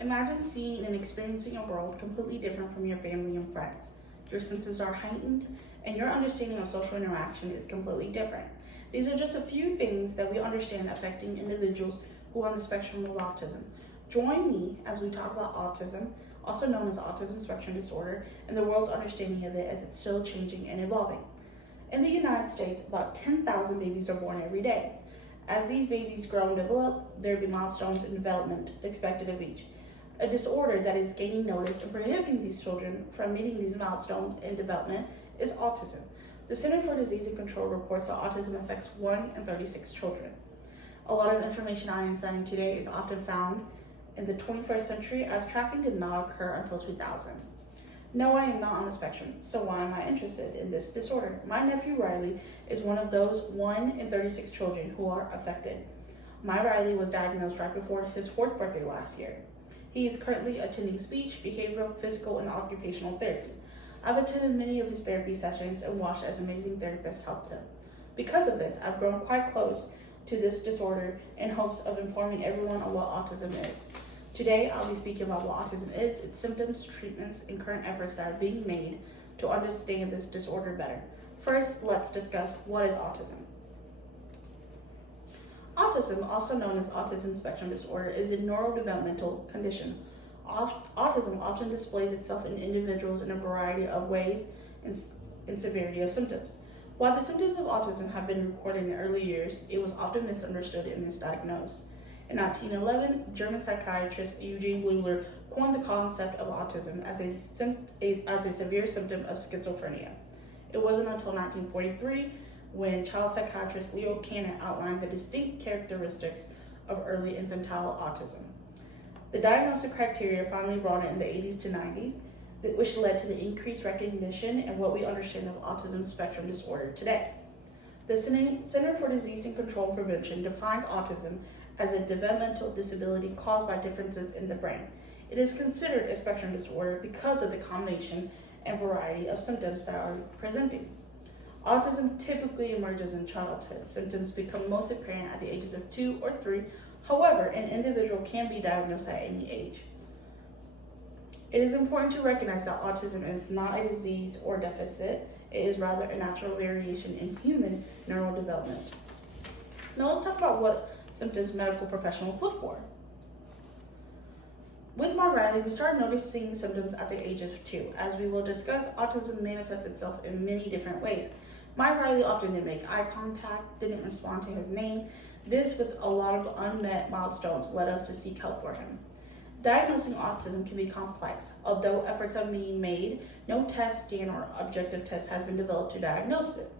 Imagine seeing and experiencing a world completely different from your family and friends. Your senses are heightened, and your understanding of social interaction is completely different. These are just a few things that we understand affecting individuals who are on the spectrum of autism. Join me as we talk about autism, also known as autism spectrum disorder, and the world's understanding of it as it's still changing and evolving. In the United States, about 10,000 babies are born every day. As these babies grow and develop, there will be milestones in development expected of each. A disorder that is gaining notice and prohibiting these children from meeting these milestones in development is autism. The Center for Disease and Control reports that autism affects 1 in 36 children. A lot of information I am citing today is often found in the 21st century, as tracking did not occur until 2000. No, I am not on the spectrum, so why am I interested in this disorder? My nephew Riley is one of those 1 in 36 children who are affected. My Riley was diagnosed right before his 4th birthday last year. He is currently attending speech, behavioral, physical, and occupational therapy. I've attended many of his therapy sessions and watched as amazing therapists helped him. Because of this, I've grown quite close to this disorder in hopes of informing everyone on what autism is. Today, I'll be speaking about what autism is, its symptoms, treatments, and current efforts that are being made to understand this disorder better. First, let's discuss what is autism. Autism, also known as autism spectrum disorder, is a neurodevelopmental condition. Autism often displays itself in individuals in a variety of ways and severity of symptoms. While the symptoms of autism have been recorded in early years, it was often misunderstood and misdiagnosed. In 1911, German psychiatrist Eugene Bleuler coined the concept of autism as a severe symptom of schizophrenia. It wasn't until 1943 when child psychiatrist Leo Kanner outlined the distinct characteristics of early infantile autism. The diagnostic criteria finally brought in the 80s to 90s, which led to the increased recognition and what we understand of autism spectrum disorder today. The Center for Disease and Control and Prevention defines autism as a developmental disability caused by differences in the brain. It is considered a spectrum disorder because of the combination and variety of symptoms that are presenting. Autism typically emerges in childhood. Symptoms become most apparent at the ages of 2 or 3. However, an individual can be diagnosed at any age. It is important to recognize that autism is not a disease or deficit. It is rather a natural variation in human neural development. Now let's talk about what symptoms medical professionals look for. With my Riley, we started noticing symptoms at the age of 2. As we will discuss, autism manifests itself in many different ways. My Riley often didn't make eye contact, didn't respond to his name. This, with a lot of unmet milestones, led us to seek help for him. Diagnosing autism can be complex. Although efforts are being made, no test, scan, or objective test has been developed to diagnose it.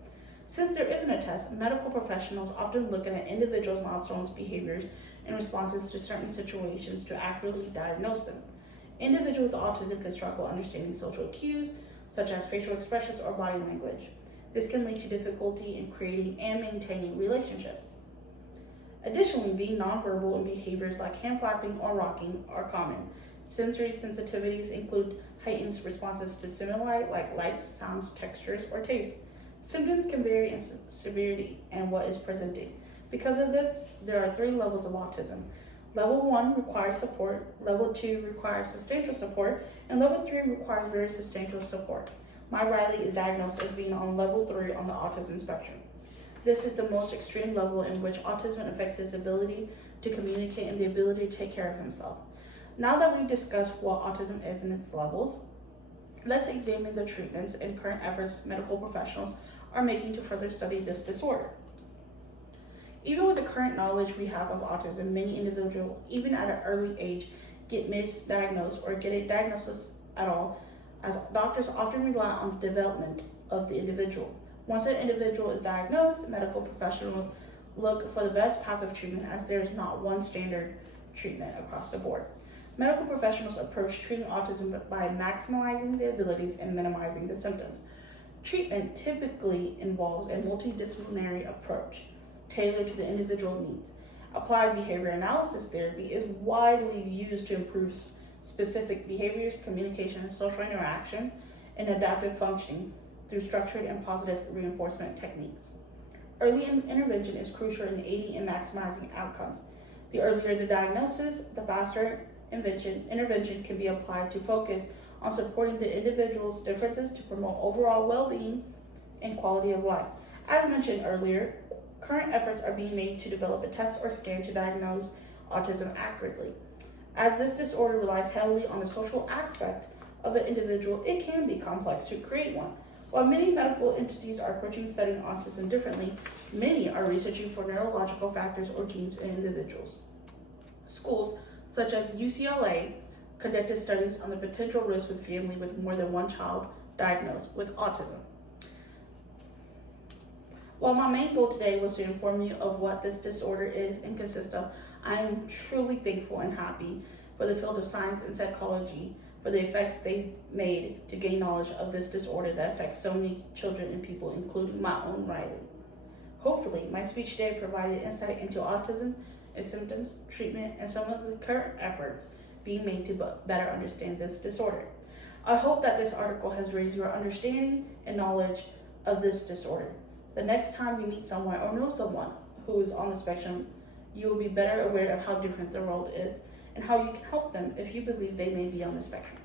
Since there isn't a test, medical professionals often look at an individual's milestones, behaviors, and responses to certain situations to accurately diagnose them. Individuals with autism can struggle understanding social cues, such as facial expressions or body language. This can lead to difficulty in creating and maintaining relationships. Additionally, being nonverbal and behaviors like hand flapping or rocking are common. Sensory sensitivities include heightened responses to stimuli like lights, sounds, textures, or taste. Symptoms can vary in severity and what is presenting. Because of this, there are 3 levels of autism. Level 1 requires support, level 2 requires substantial support, and level 3 requires very substantial support. My Riley is diagnosed as being on level 3 on the autism spectrum. This is the most extreme level in which autism affects his ability to communicate and the ability to take care of himself. Now that we've discussed what autism is and its levels, let's examine the treatments and current efforts medical professionals are making to further study this disorder. Even with the current knowledge we have of autism, many individuals, even at an early age, get misdiagnosed or get a diagnosis at all, as doctors often rely on the development of the individual. Once an individual is diagnosed, medical professionals look for the best path of treatment, as there is not one standard treatment across the board. Medical professionals approach treating autism by maximizing the abilities and minimizing the symptoms. Treatment typically involves a multidisciplinary approach tailored to the individual needs. Applied behavior analysis therapy is widely used to improve specific behaviors, communication, and social interactions, and adaptive functioning through structured and positive reinforcement techniques. Early intervention is crucial in aiding and maximizing outcomes. The earlier the diagnosis, the faster intervention can be applied to focus on supporting the individual's differences to promote overall well-being and quality of life. As mentioned earlier, current efforts are being made to develop a test or scan to diagnose autism accurately. As this disorder relies heavily on the social aspect of an individual, it can be complex to create one. While many medical entities are approaching studying autism differently, many are researching for neurological factors or genes in individuals. Schools such as UCLA conducted studies on the potential risk with families with more than one child diagnosed with autism. While my main goal today was to inform you of what this disorder is and consists of, I am truly thankful and happy for the field of science and psychology for the effects they've made to gain knowledge of this disorder that affects so many children and people, including my own Riley. Hopefully, my speech today provided insight into autism, its symptoms, treatment, and some of the current efforts being made to better understand this disorder. I hope that this article has raised your understanding and knowledge of this disorder. The next time you meet someone or know someone who is on the spectrum, you will be better aware of how different the world is and how you can help them if you believe they may be on the spectrum.